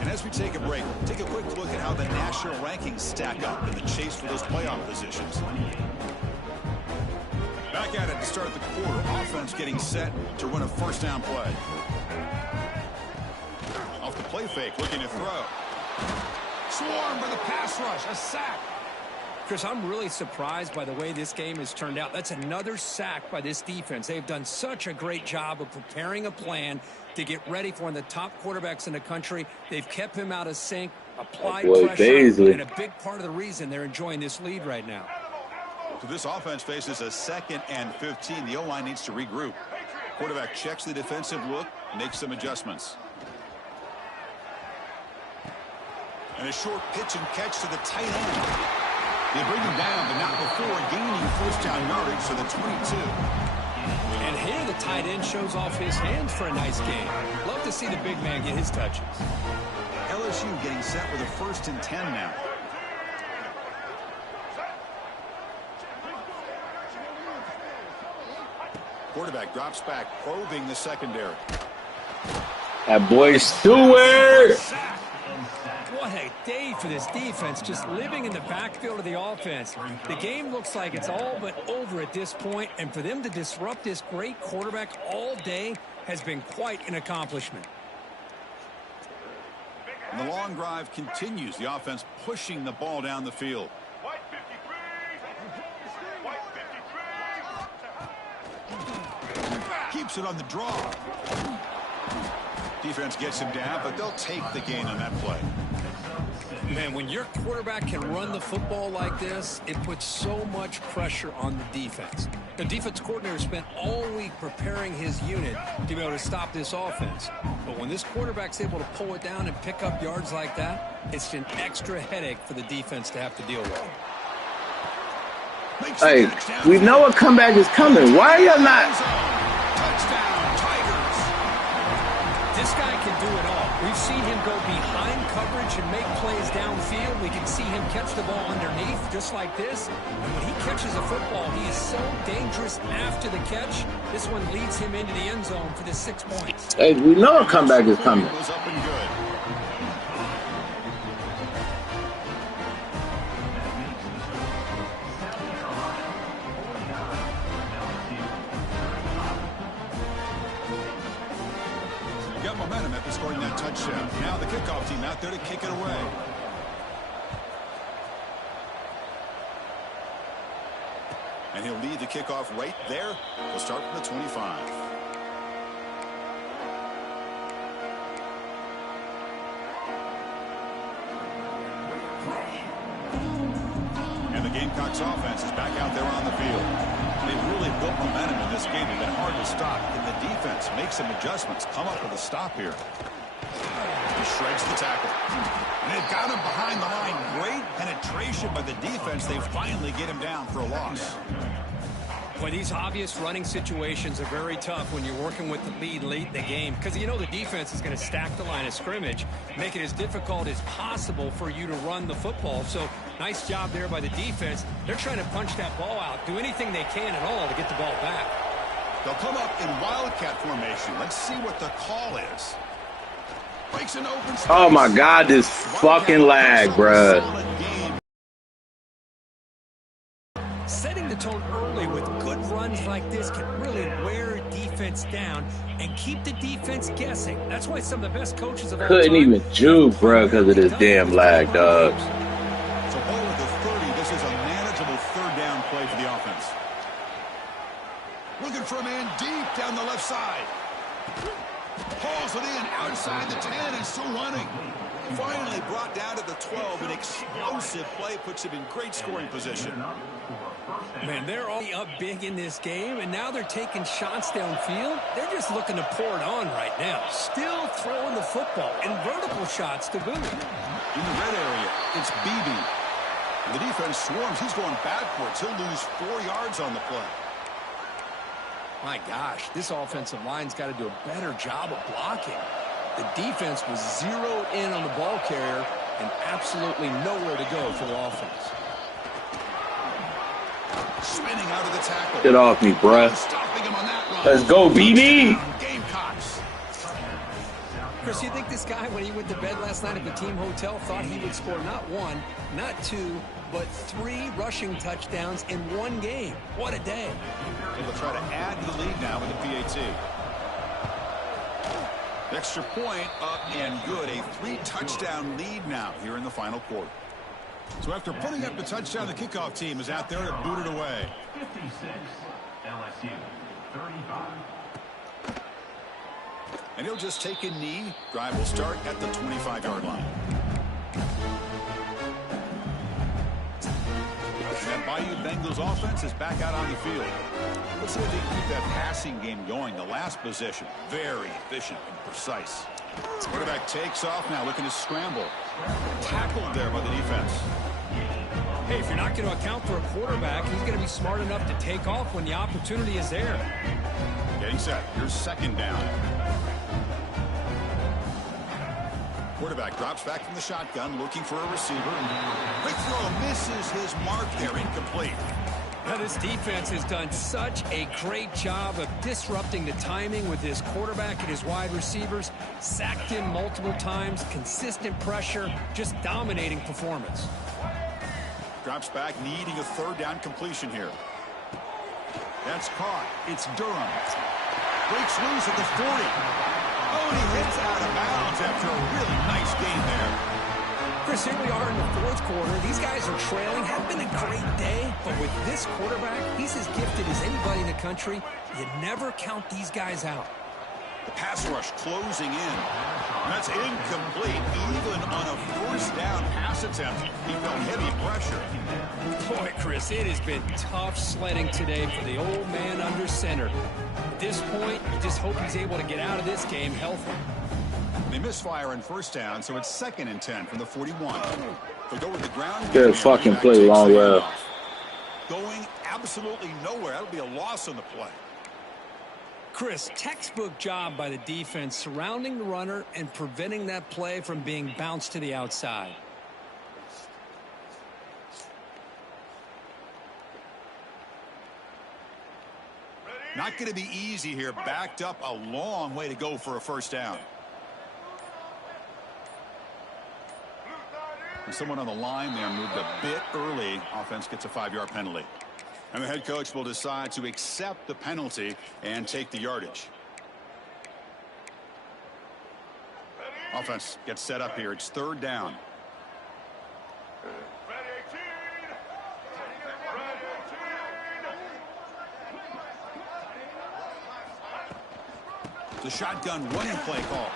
And as we take a break, take a quick look at how the national rankings stack up in the chase for those playoff positions. Back at it to start the quarter. Offense getting set to run a first down play. Off the play fake, looking to throw. Swarmed by the pass rush, a sack. Chris, I'm really surprised by the way this game has turned out. That's another sack by this defense. They've done such a great job of preparing a plan to get ready for one of the top quarterbacks in the country. They've kept him out of sync, applied pressure, Baisley. and a big part of the reason they're enjoying this lead right now. So this offense faces a 2nd and 15. The O-line needs to regroup. Quarterback checks the defensive look, makes some adjustments. And a short pitch and catch to the tight end. They bring him down, but not before gaining first down yardage to the 22. And here the tight end shows off his hands for a nice game. Love to see the big man get his touches. LSU getting set with a 1st and 10 now. Quarterback drops back, probing the secondary. That boy Stewart. What a day for this defense, just living in the backfield of the offense. The game looks like it's all but over at this point, and for them to disrupt this great quarterback all day has been quite an accomplishment. And the long drive continues. The offense pushing the ball down the field. Keeps it on the draw. Defense gets him down, but they'll take the gain on that play. Man, when your quarterback can run the football like this, it puts so much pressure on the defense. The defense coordinator spent all week preparing his unit to be able to stop this offense. But when this quarterback's able to pull it down and pick up yards like that, it's an extra headache for the defense to have to deal with. Hey, we know a comeback is coming. Why are y'all not? Touchdown, Tigers. This guy can do it all. We've seen him go behind coverage and make plays downfield. We can see him catch the ball underneath just like this. And when he catches a football, he is so dangerous after the catch. This one leads him into the end zone for the 6 points. Hey, we know a comeback is coming. Was up and good. Got momentum after scoring that touchdown. Now the kickoff team out there to kick it away. And he'll lead the kickoff right there. We'll start from the 25. And the Gamecocks offense is back out there on the field. They've really built momentum in this game. They've been hard to stop. And the defense makes some adjustments. Come up with a stop here. He shreds the tackle. And they've got him behind the line. Great penetration by the defense. They finally get him down for a loss. Boy, these obvious running situations are very tough when you're working with the lead late in the game because you know the defense is going to stack the line of scrimmage, make it as difficult as possible for you to run the football. So nice job there by the defense. They're trying to punch that ball out, do anything they can at all to get the ball back. They'll come up in wildcat formation. Let's see what the call is. Breaks an open space. Oh my God, this fucking lag, bruh. Setting the tone early with good runs like this can really wear a defense down and keep the defense guessing. That's why some of the best coaches of all time Couldn't even juke, bruh, because of this damn lag, dog. So ball at the 30. This is a manageable third down play for the offense. Looking for a man deep down the left side. Hauls it in outside the 10 and still running. Finally brought down to the 12. An explosive play puts him in great scoring position. Man, they're already up big in this game, and now they're taking shots downfield. They're just looking to pour it on right now. Still throwing the football and vertical shots to boot. In the red area, it's BB. The defense swarms. He's going backwards. He'll lose 4 yards on the play. My gosh, this offensive line's got to do a better job of blocking. The defense was zeroed in on the ball carrier and absolutely nowhere to go for the offense. Spinning out of the tackle. Get off me, bruh. Stopping him on that run. Let's go, BB. Gamecocks. Chris, you think this guy, when he went to bed last night at the team hotel, thought he would score not 1, not 2, but 3 rushing touchdowns in one game? What a day. They'll try to add to the lead now with the PAT. Extra point up and good. A 3-touchdown lead now here in the final quarter. So after putting up the touchdown, the kickoff team is out there to boot it away. 56, LSU, 35. And he'll just take a knee. Drive will start at the 25-yard line. That Bayou Bengals offense is back out on the field. Let's see if they can keep that passing game going. The last possession, very efficient and precise. Quarterback takes off now, looking to scramble. Tackled there by the defense. Hey, if you're not going to account for a quarterback, he's going to be smart enough to take off when the opportunity is there. Getting set. Here's second down. Quarterback drops back from the shotgun, looking for a receiver. Quick throw, misses his mark there, incomplete. Now, this defense has done such a great job of disrupting the timing with his quarterback and his wide receivers. Sacked him multiple times, consistent pressure, just dominating performance. Drops back, needing a third down completion here. That's caught. It's Durham. Breaks loose at the 40. Oh, and he hits out of bounds after a really nice game there. Chris, here we are in the fourth quarter. These guys are trailing. Have been a great day, but with this quarterback, he's as gifted as anybody in the country. You never count these guys out. The pass rush closing in. That's incomplete. Even on a first down pass attempt, he felt heavy pressure. Boy, Chris, it has been tough sledding today for the old man under center. At this point, you just hope he's able to get out of this game healthy. They misfire on first down, so it's 2nd and 10 from the 41. They go with the ground. Good fucking play, long well. Going absolutely nowhere. That'll be a loss on the play. Chris, textbook job by the defense surrounding the runner and preventing that play from being bounced to the outside. Not going to be easy here. Backed up a long way to go for a first down. And someone on the line there moved a bit early. Offense gets a 5-yard penalty. And the head coach will decide to accept the penalty and take the yardage. Offense gets set up here. It's 3rd down. The shotgun running play call.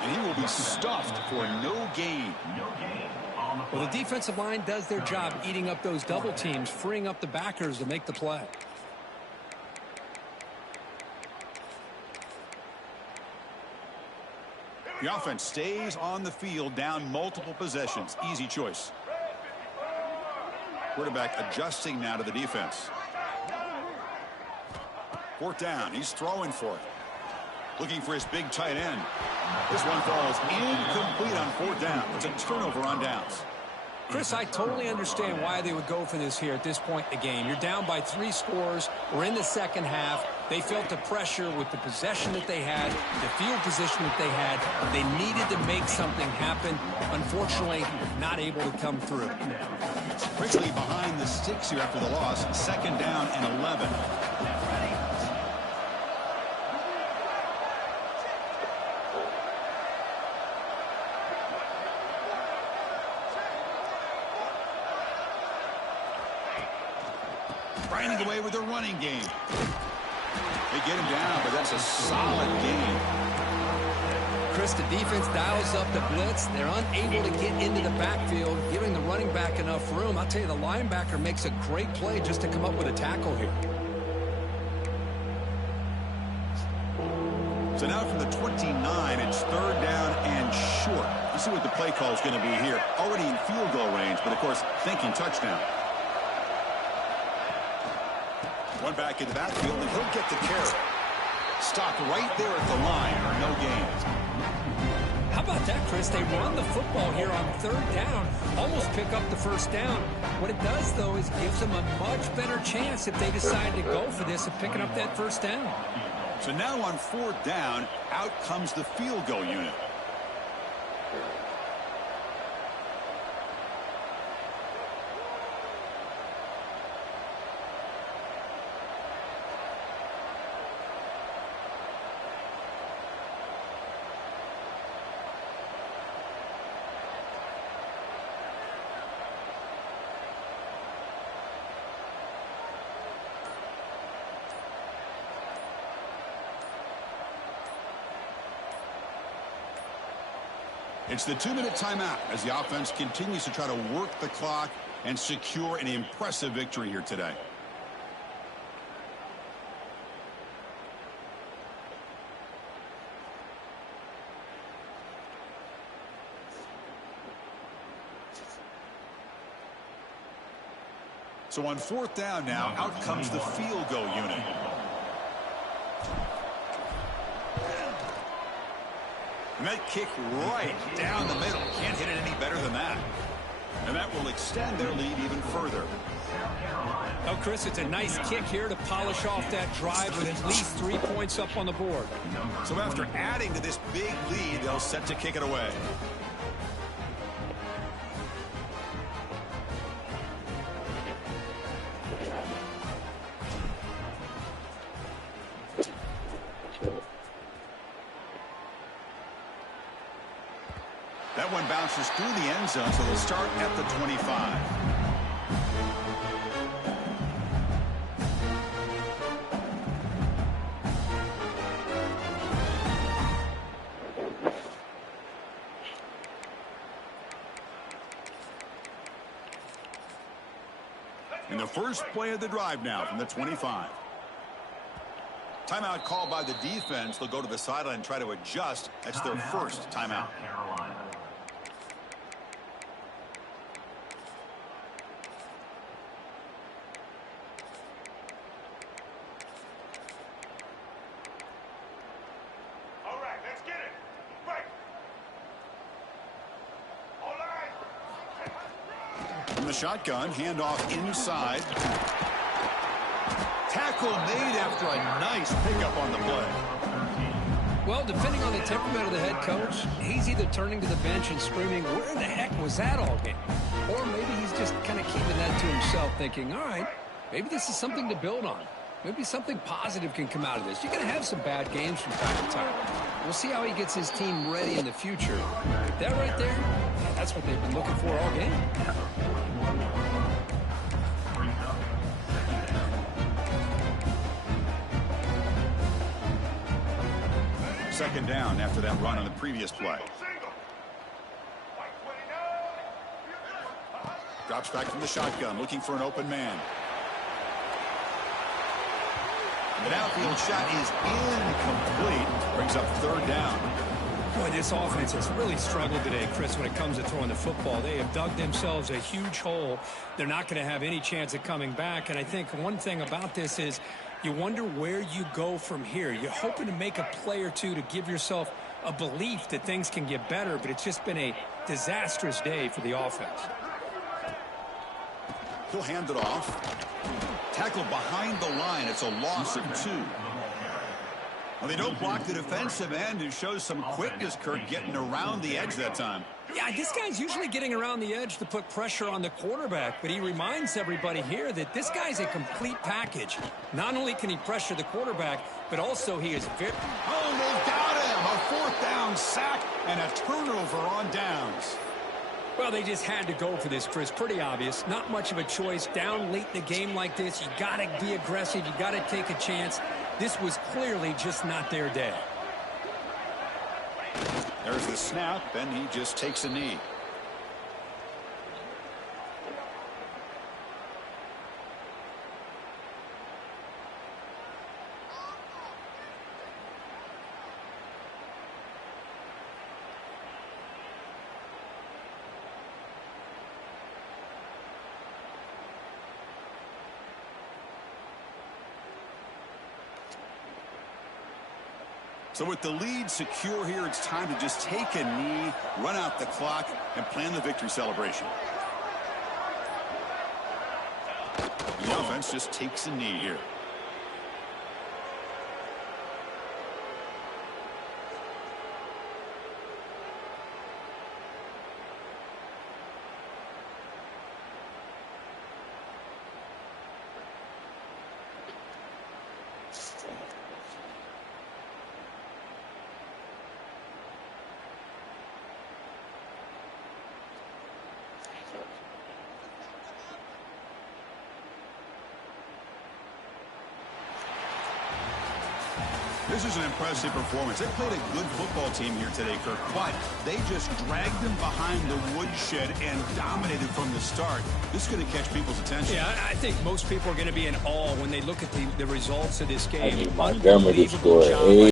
And he will be stuffed for no gain. Well, the defensive line does their job eating up those double teams, freeing up the backers to make the play. The offense stays on the field, down multiple possessions. Easy choice. Quarterback adjusting now to the defense. Fourth down. He's throwing for it. Looking for his big tight end. This one falls incomplete on fourth down. It's a turnover on downs. Chris, I totally understand why they would go for this here at this point in the game. You're down by 3 scores. We're in the second half. They felt the pressure with the possession that they had, the field position that they had. They needed to make something happen. Unfortunately, not able to come through. Quickly behind the sticks here after the loss. Second down and 11. Running away with their running game. They get him down, but that's a solid game. Chris, the defense dials up the blitz. They're unable to get into the backfield, giving the running back enough room. I'll tell you, the linebacker makes a great play just to come up with a tackle here. So now from the 29, it's third down and short. Let's see what the play call is going to be here. Already in field goal range, but of course, thinking touchdown. One back into that field, and he'll get the carry. Stopped right there at the line. No gain. How about that, Chris? They run the football here on third down, almost pick up the first down. What it does, though, is gives them a much better chance if they decide to go for this of picking up that first down. So now on fourth down, out comes the field goal unit. It's the 2-minute timeout as the offense continues to try to work the clock and secure an impressive victory here today. So on fourth down now, out comes the field goal unit. And that kick right down the middle. Can't hit it any better than that. And that will extend their lead even further. Oh, Chris, it's a nice kick here to polish off that drive with at least 3 points up on the board. So after adding to this big lead, they'll set to kick it away. That one bounces through the end zone, so they'll start at the 25. And the first play of the drive now from the 25. Timeout called by the defense. They'll go to the sideline and try to adjust. That's their first timeout. From the shotgun, handoff inside. Tackle made after a nice pickup on the play. Well, depending on the temperament of the head coach, he's either turning to the bench and screaming, where the heck was that all game? Or maybe he's just kind of keeping that to himself, thinking, all right, maybe this is something to build on. Maybe something positive can come out of this. You're going to have some bad games from time to time. We'll see how he gets his team ready in the future. That right there, that's what they've been looking for all game. Second down after that run on the previous play. Drops back from the shotgun, looking for an open man. The downfield shot is incomplete. Brings up third down. Boy, this offense has really struggled today, Chris, when it comes to throwing the football. They have dug themselves a huge hole. They're not going to have any chance of coming back. And I think one thing about this is You wonder where you go from here. You're hoping to make a play or two to give yourself a belief that things can get better, but it's just been a disastrous day for the offense. He'll hand it off. Tackled behind the line. It's a loss of 2. Well, they don't block the defensive end, who shows some quickness, Kirk, getting around the edge that time. Yeah, this guy's usually getting around the edge to put pressure on the quarterback, but he reminds everybody here that this guy's a complete package. Not only can he pressure the quarterback, but also he is very... Oh, they've got him! A 4th down sack and a turnover on downs. Well, they just had to go for this, Chris. Pretty obvious. Not much of a choice. Down late in the game like this, you got to be aggressive. You got to take a chance. This was clearly just not their day. There's the snap, and he just takes a knee. So with the lead secure here, it's time to just take a knee, run out the clock, and plan the victory celebration. The offense just takes a knee here. This is an impressive performance. They played a good football team here today, Kirk, but they just dragged them behind the woodshed and dominated from the start. This is going to catch people's attention. Yeah, I think most people are going to be in awe when they look at the results of this game. I need Montgomery to score 8.